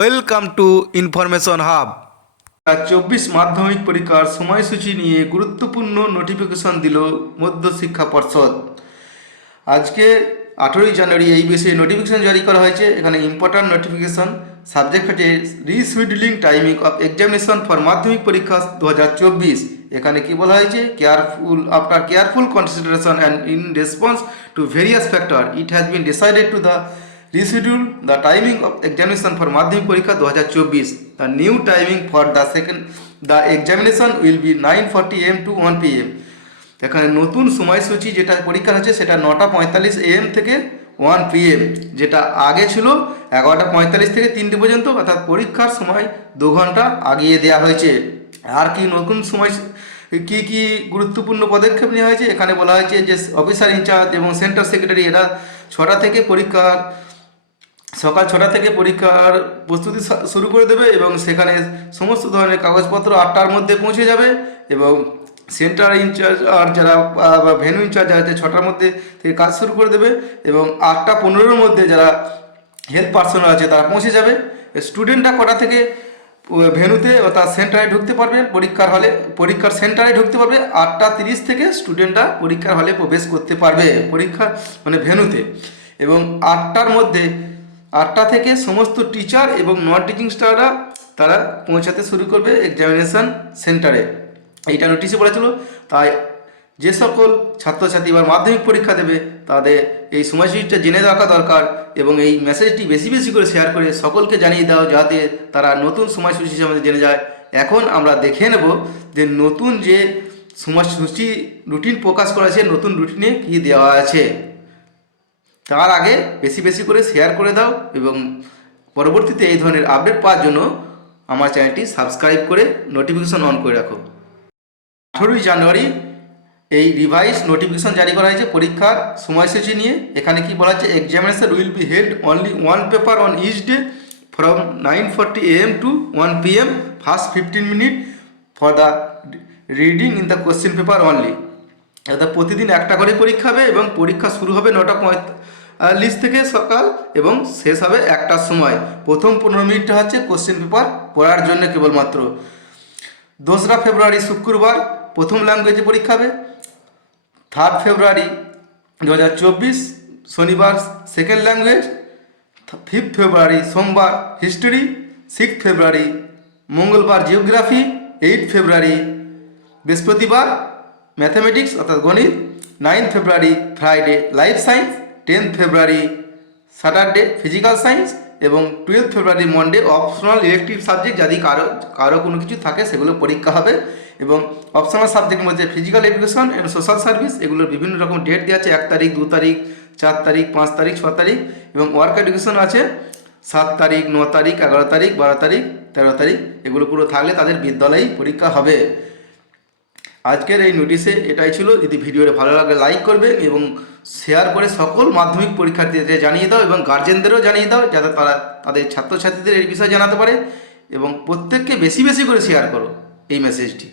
Welcome to information hub চব্বিশ মাধ্যমিক পরীক্ষার সময়সূচি নিয়ে গুরুত্বপূর্ণ নোটিফিকেশন দিল মধ্যশিক্ষা পর্ষদ। আজকে আঠেরোই জানুয়ারি এই বিষয়ে নোটিফিকেশন জারি করা হয়েছে। এখানে ইম্পর্ট্যান্ট নোটিফিকেশন সাবজেক্ট হচ্ছে rescheduling timing of examination for Madhyamik পরীক্ষা দু হাজার চব্বিশ। এখানে কি বলা হয়েছে? Careful after careful consideration and in response to various factor it has been decided to the reschedule the timing of examination for madhyamik parikha 2024 the new timing for the second, the examination will be 9:40 am to 1 pm এখানে নতুন সময়সূচি যেটা পরীক্ষা হচ্ছে সেটা নটা পঁয়তাল্লিশ M থেকে ওয়ান পিএম যেটা আগে ছিল এগারোটা পঁয়তাল্লিশ থেকে তিনটে পর্যন্ত, অর্থাৎ পরীক্ষার সময় দু ঘণ্টা আগিয়ে দেওয়া হয়েছে। আর কি নতুন সময়, কি কি গুরুত্বপূর্ণ পদক্ষেপ নেওয়া হয়েছে? এখানে বলা হয়েছে যে অফিসার ইনচার্জ এবং সেন্টার সেক্রেটারি এরা ছটা থেকে পরীক্ষার সকাল ছটা থেকে পরীক্ষার প্রস্তুতি শুরু করে দেবে এবং সেখানে সমস্ত ধরনের কাগজপত্র আটটার মধ্যে পৌঁছে যাবে এবং সেন্টার ইনচার্জ আর যারা ভেনু ইনচার্জ আছে ছটার মধ্যে থেকে কাজ শুরু করে দেবে এবং আটটা পনেরোর মধ্যে যারা হেলথ পার্সোনাল আছে তারা পৌঁছে যাবে। স্টুডেন্টরা কটা থেকে ভেনুতে অর্থাৎ সেন্টারে ঢুকতে পারবে, পরীক্ষার হলে, পরীক্ষার সেন্টারে ঢুকতে পারবে, আটটা তিরিশ থেকে স্টুডেন্টরা পরীক্ষার হলে প্রবেশ করতে পারবে, পরীক্ষা মানে ভেনুতে। এবং আটটার মধ্যে আটটা থেকে সমস্ত টিচার এবং নন টিচিং স্টাফরা তারা পৌঁছাতে শুরু করবে এক্সামিনেশন সেন্টারে এইটা নোটিশে বলেছিল, তাই যে সকল ছাত্রছাত্রী বা মাধ্যমিক পরীক্ষা দেবে, তাদের এই সময়সূচিটা জেনে রাখা দরকার এবং এই মেসেজটি বেশি বেশি করে শেয়ার করে সকলকে জানিয়ে দাও, যাতে তারা নতুন সময়সূচি সম্বন্ধে জেনে যায়। এখন আমরা দেখে নেব যে নতুন যে সময়সূচি রুটিন প্রকাশ করা আছে নতুন রুটিনে কী দেওয়া আছে। তার আগে বেশি বেশি করে শেয়ার করে দাও এবং পরবর্তীতে এই ধরনের আপডেট পাওয়ার জন্য আমার চ্যানেলটি সাবস্ক্রাইব করে নোটিফিকেশন অন করে রাখো। আঠেরোই জানুয়ারি এই রিভাইস নোটিফিকেশন জারি করা হয়েছে পরীক্ষার সময়সূচি নিয়ে। এখানে কি বলা হচ্ছে? Examination will be held only one paper on each day from nine forty AM to one P M first fifteen minute for the reading in the question paper only অর্থাৎ প্রতিদিন একটা করে পরীক্ষা হবে এবং পরীক্ষা শুরু হবে নটা পঁয়তাল্লিশ থেকে সকাল এবং শেষ হবে একটার সময়। প্রথম পনেরো মিনিটটা হচ্ছে কোশ্চেন পেপার পড়ার জন্য কেবলমাত্র। দোসরা ফেব্রুয়ারি শুক্রবার, প্রথম ল্যাঙ্গুয়েজে পরীক্ষা হবে। থার্ড ফেব্রুয়ারি দু হাজার চব্বিশ, শনিবার সেকেন্ড ল্যাঙ্গুয়েজ ফিফথ ফেব্রুয়ারি সোমবার হিস্টোরি সিক্স ফেব্রুয়ারি মঙ্গলবার জিওগ্রাফি এইট ফেব্রুয়ারি বৃহস্পতিবার ম্যাথামেটিক্স অর্থাৎ গণিত nine February Friday life science tenth February Saturday physical science এবং twelve February Monday optional elective subject যদি কারও কারও কোনো কিছু থাকে সেগুলো পরীক্ষা হবে এবং অপশনাল সাবজেক্টের মধ্যে ফিজিক্যাল এডুকেশন এবং সোশ্যাল সার্ভিস এগুলোর বিভিন্ন রকম ডেট দেওয়া আছে, এক তারিখ, দু তারিখ, চার তারিখ, পাঁচ তারিখ, ছ তারিখ এবং ওয়ার্ক এডুকেশন আছে সাত তারিখ, ন তারিখ, এগারো তারিখ, বারো তারিখ, তেরো তারিখ এগুলো পুরো থাকলে তাদের বিদ্যালয়েই পরীক্ষা হবে। আজকের এই নোটিশে এটাই ছিল। যদি ভিডিওটা ভালো লাগে লাইক করবেন এবং শেয়ার করে সকল মাধ্যমিক পরীক্ষার্থীদের জানিয়ে দাও এবং গার্জেনদেরও জানিয়ে দাও, যাতে তারা তাদের ছাত্রছাত্রীদের এই বিষয়ে জানাতে পারে এবং প্রত্যেককে বেশি বেশি করে শেয়ার করো এই মেসেজটি